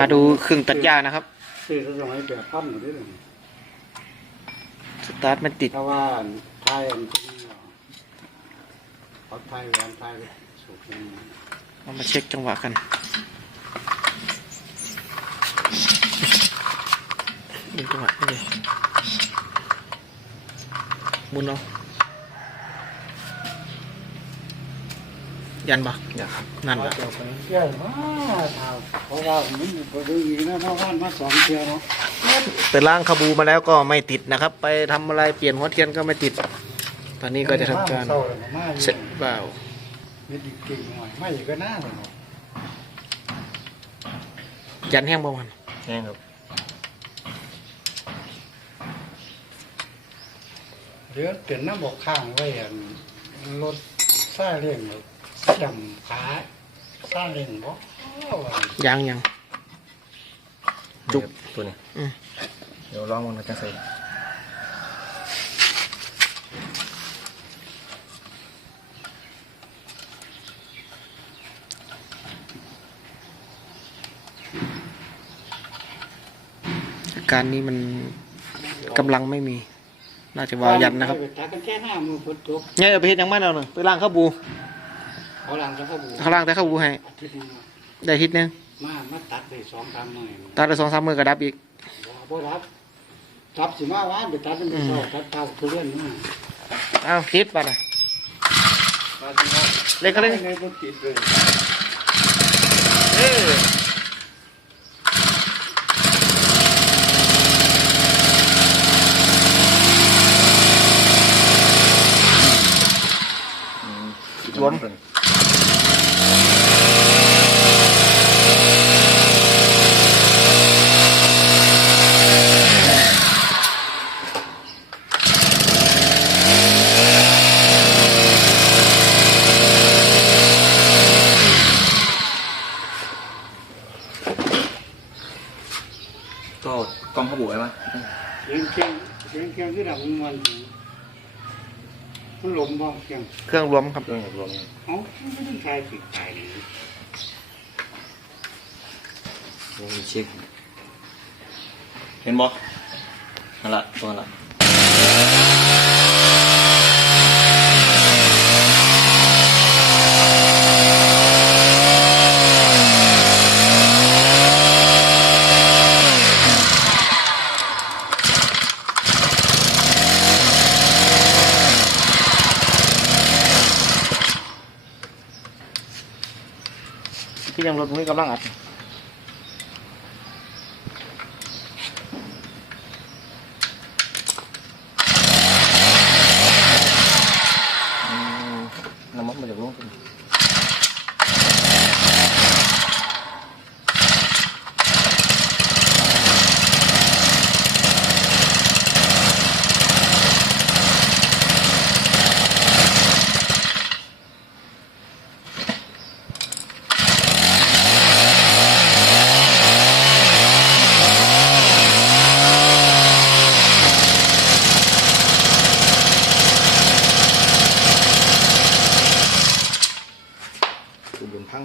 มาดูเครื่องตัดหญ้านะครับซื้อสมัยแบบปั้นอยู่ด้วยเลยสตาร์ทไม่ติดถ้าว่าไทยอันนี้เขาไทยแหวนไทยสูบนี้เรามาเช็คจังหวะกันดูจังหวะนี่เลยหมุนเอาะ ยันปะอย่าครับนั่นเขาปะจะไปเที่ยวมาเท่าเพราะว่ามันไปดูอีกนะเพราะว่ามาสองเที่ยวเนาะไปล้างคาบูมาแล้วก็ไม่ติดนะครับ ไปทำอะไรเปลี่ยนหัวเทียนก็ไม่ติด ตอนนี้ก็จะทำการเศร้าเลยมาอยู่เสร็จเปล่าไม่ดีเก่งหน่อยไม่อยู่ก็น่าเลยเนาะยันแห้งประมาณแน่ครับเรือเปลี่ยนน้ำบอกข้างไว้อันรถซาเล้งรถ ดำขาซาเล้งบอกเอาไว้ยังยังจุ๊บตัวนี้อืมเดี๋ยวลองมันจะใส่อาการนี้มันกำลังไม่มี น่าจะวาวยันนะครับไปตัดกันแค่ห้ามือฝนตกเนี่ยเอาไปเฮ็ดยังไม่เอาหน่อยไปล้างข้าวบู เขาหลังจะเข้าบูเขาล้างแต่ข้าวบูให้อาทิตย์หนึงได้อาทิศนึงมามาตัดไปสองสามหน่อยตาละสองสามมือกระดับอีก บ่รับรับสิมาว่าไปตัดเป็นเสาตัดเตาทุเรียนมาเอาคิดไปนะเล็กก็เล่นในบ่ติดเลยเออล้น ก็กล้องข้าวบุ๋ยไหมเสียงเคียงเสียงเคียงคือดังมันมันหลมบ่เคียงเครื่องรวมครับเรื่องรวมเอ้าไม่ต้องใช้ปิดตายเลยวงเช็คเห็นบ่นั่นละตัวนั่นละ ที่ยังรถตรงนี้กำลังอัดน้ำมันมาจากนู้นเป็น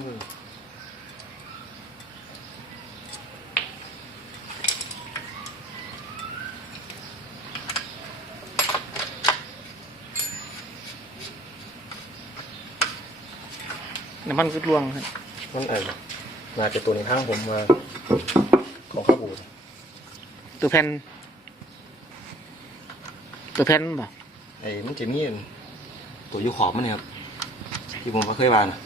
เลยน้ำมันก็รวงครับมันเออน่าจะตัวในทางผมมาของข้าวบุ๋ยตัวแผ่นตัวแผ่นบ่ไอ้มันจะมีอันตัวอยูขอบมันเนี่ยครับที่ผมก็เคยว่านะ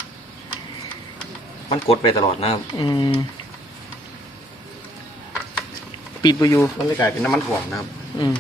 มันกดไปตลอดนะครับ อืม ปิดไปอยู่มันเลยกลายเป็นน้ำมันถ่วงนะครับ อืม